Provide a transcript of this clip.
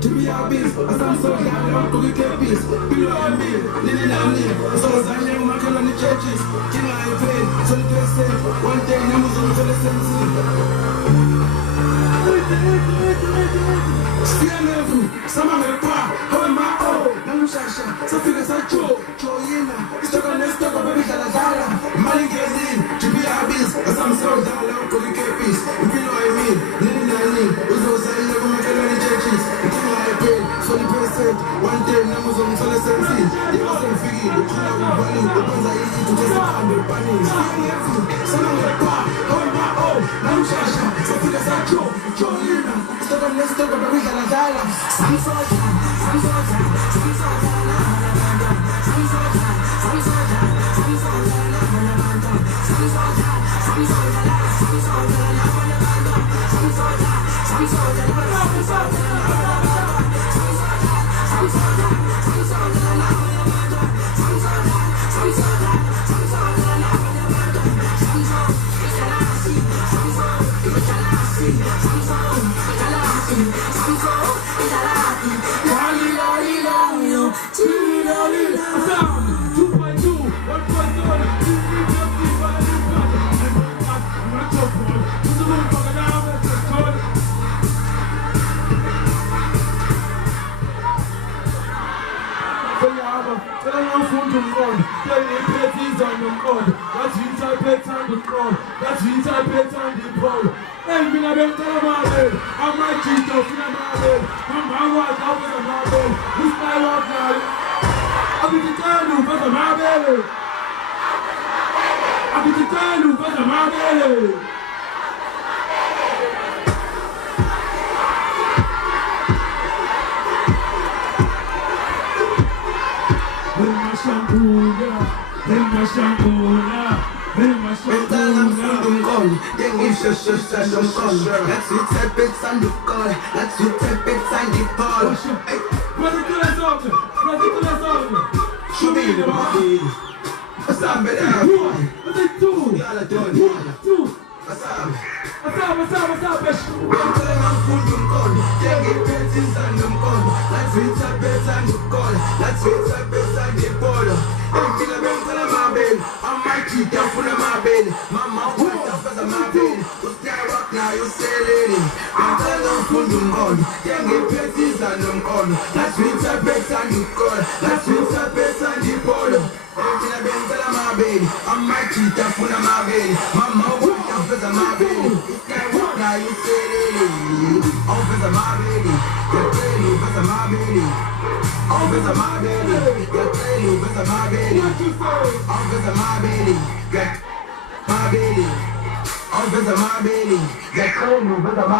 to be a beast, as I'm so young, I'm going to get peace. Below me, living on me, so as I am working on the churches. King I pain, so the best said, one day, I'm going to the same scene. Still never, some of my power, how am I? Oh, Shasha, so figures are Joe, Joyina, it's talking on this talk of every Galagala. Money gets in, to be a beast, as I'm so young, I'm going to get peace. Below me, living on me, so as I am working on the churches. So the person, one day, Amazon, so let's see. They was in figgy, the killer with bunny, the ones are easy to just find the bunny. Some of the bar, oh my, oh, I'm Shasha, so figures are Joe, Joyina, stuck on this talk of every Galazala. Some soldier, some soldier, some soldier, some soldier, some soldier, some soldier, some soldier, some soldier, some soldier, some soldier. That's interpret on the crowd. That's interpret on the crowd. And we never tell about it. I'm my cheat off in a marble. I'm my wife out in a marble. Who's my walk now? I'll be the tell you for the marble. I'll be the tell you for the marble. Let's hit that bits on the call. Let's hit that bits on the call. Should be the body. What's up, man? What's two? What's up? What's up, bitch? I'm telling I'm full of call. They get pensions on them call. Let's hit that bits on the call. Let's hit that bits on the border. Everything I've been telling my baby. I'm my cheat down full of my baby. My mouth went up as a my baby. Now you say lady, I'm telling them full of call. They get pensions on them call. Let's hit that bits on the call. Let's hit that bits on the border. Everything I've been telling my baby. I'm my cheat down full of my baby. My mouth went up as a my baby. Now you say lady, I'm for my baby. Get ready for my baby. I'm for my baby. Get ready for my baby. I'm for my baby. Get my baby. I'm for my baby. Get ready for my